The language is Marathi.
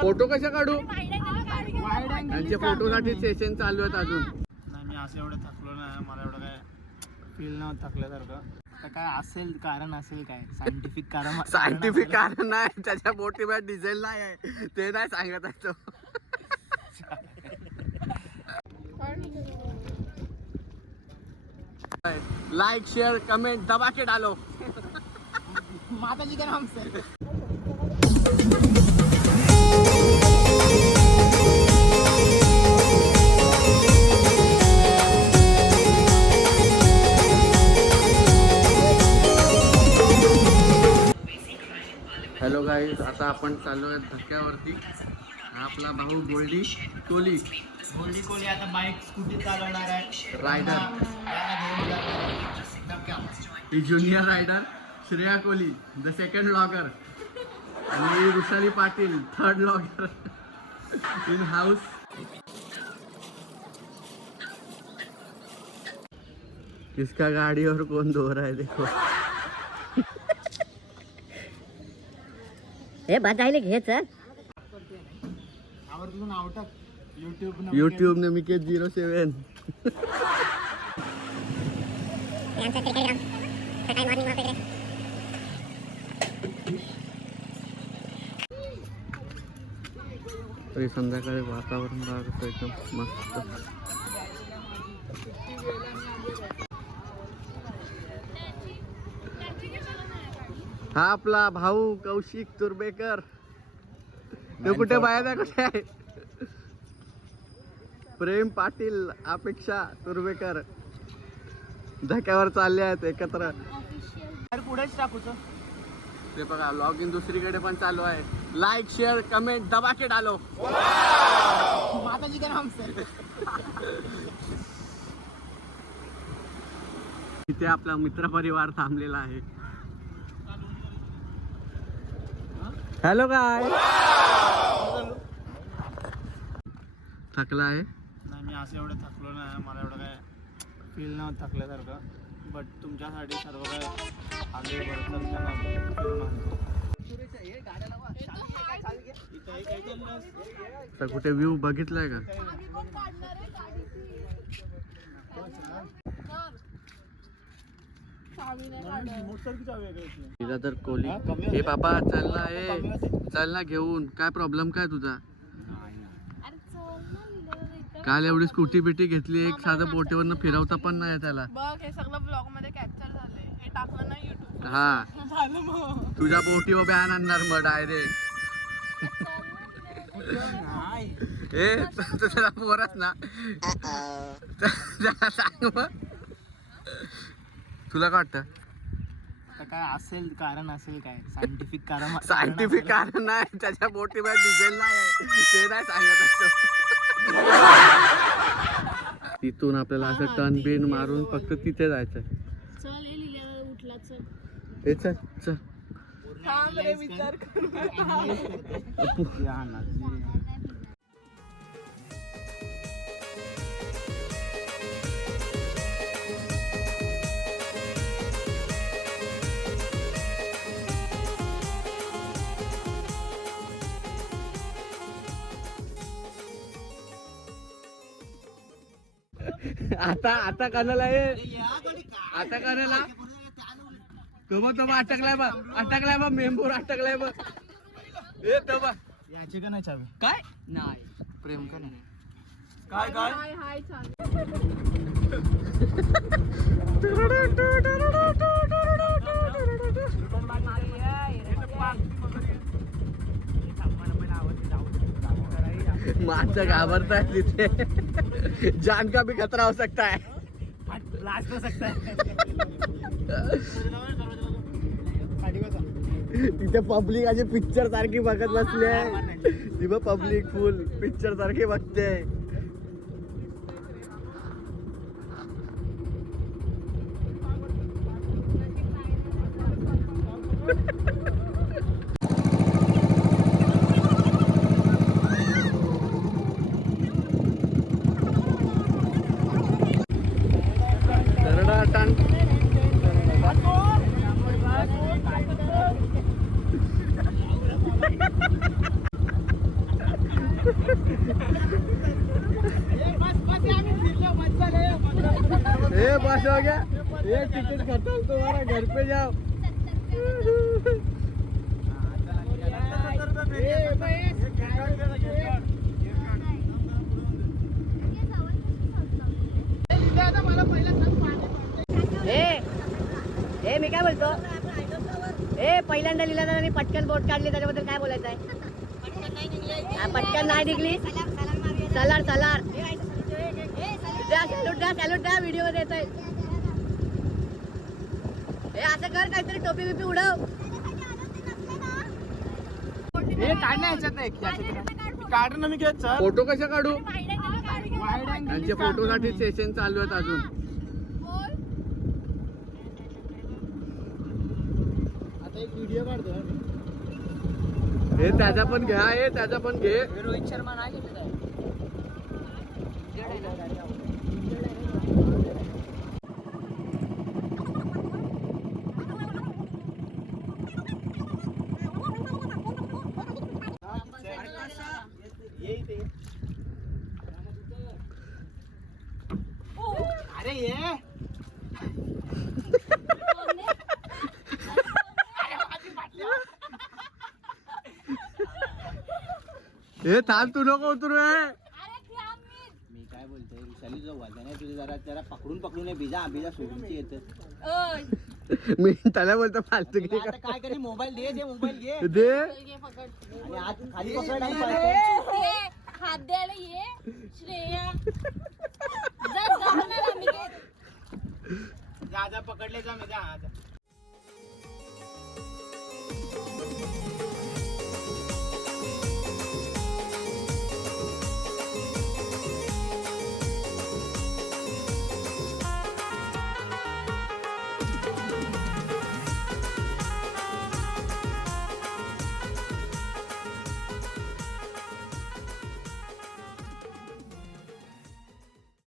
फोटो कशा काढू? त्यांच्या फोटोसाठी सेशन चालू आहेत अजून. नाही मी असं एवढं थकलो नाही, मला एवढं काय फील नव्हतं थकल्यासारखं. तर काय असेल कारण, असेल काय सायंटिफिक कारण? सायंटिफिक कारण नाही, त्याच्या बोटीमध्ये डिझेल नाही आहे ते नाही सांगत आहे तो. लाइक शेयर कमेंट दबा के डालो. माताजी का नाम सर. हॅलो गाईज, आता आपण चाललो आहे धक्क्यावरती. आपला भाऊ गोल्डी कोहली. गोल्डी कोहली आता बाईक स्कूटी चालवणार आहे. रायडर धक्क्यावर. Junior rider Shreya Kohli the second logger आणि Vrushali Patil third logger in house. किसका गाड़ी और कौन धो रहा है देखो. हे बधायला घे सर. आवर्जून आवडतात यूट्यूब ने मिके 07. तरी संध्याकाळी वातावरण बघा एकदम मस्त. हा आपला भाऊ कौशिक तुर्बेकर. तो कुठे बाहेर कुठे आहे? प्रेम पाटील अपेक्षा तुर्बेकर धक्क्यावर चालले आहेत एकत्र. पुढेच टाकूच. ते बघा लॉग इन दुसरीकडे पण चालू आहे. लाइक शेयर कमेंट दबा के डालो. माताजी का नाम सर. इथे आपला मित्र परिवार थांबलेला आहे. हॅलो काय थकला आहे? नाही मी असं एवढं थकलो नाही, मला एवढं काय फील नव्हतं थकल्यासारखं. बट तुमच्यासाठी सर्व काय आगे तर कुठे व्ह्यू बघितलाय का? तिला तर कोहली हे बाबा चल ना, चल ना घेऊन. काय प्रॉब्लेम काय तुझा? काल एवढी स्कूटी बिटी घेतली, एक साधं बोटीवरनं फिरवता पण नाही त्याला. बघ हे सगळं ब्लॉग मध्ये कॅप्चर झालंय, हे टाकलं ना YouTube. हा झालं मग. तुझ्या बोटीवर बॅन आणणार मग डायरेक्ट. ए तुझ्या पोरच ना त्याला सांग मग. तुला काय वाटतं? तर काय असेल कारण, असेल काय सायंटिफिक कारण? सायंटिफिक कारण नाही, त्याच्या बोटीमध्ये डिझेल नाही आहे ते नाही सांगत असतो. तिथून आपल्याला असं टर्न बिन मारून फक्त तिथे जायचं. चल हे लिहिलेलं उठला चल. ए चल चल. थांब रे विचार करू. आता कानाला आहे, आता कानाला तो अटकलाय बा मेंबूर अटकलाय बा. ए तो बा याची का नाही चावी? काय नाही प्रेम का नाही काय काय हाय हाय चाल. माणसं घाबरताय तिथे. जान का भी खतरा हो सकता है. लास्ट हो सकता है. तिथे पब्लिक अशी पिक्चर सारखी बघत बसली आहे. ती पब्लिक फुल पिक्चर सारखी बघते. ए बस हो गया, ये टिकट खत्म, तुम्हारा घर पे जाओ. ए मी काय बोलतो, ए पहिल्यांदा लिहिला तर पटकन बोट काढली, त्याच्याबद्दल काय बोलायचं आहे? पटकन नाही निघली, सलार सलार सॅल्यूट द्या, व्हिडिओ मध्ये येतोय. हे असं कर, काहीतरी टोपी बिपी उडव. हे काढ ना ह्याच्यात काढ ना, मी घेत चल. फोटो कशा काढू? वाईड अँगल त्यांचे फोटो साठी सेशन चालू आहेत अजून. आता एक व्हिडिओ काढतो. हे त्याचा पण घ्या, हे त्याचा पण घे. रोहित शर्मा नाही घेतलं काय? अरे ये हे थांब, तू नको उतरू. मी काय बोलतोय, विशाली जो वजन आहे तुझे जरा जरा पकडून आहे, बिजा सोडूनची येत. मी त्याला बोलतो फालतू घे. आता काय करी, मोबाईल दे, मोबाईल घे दे. आणि आज खाली पकड आणि पळते. हात द्यायला ये श्रेया. जा, जा, जा, जा पकडले जा, मी जा.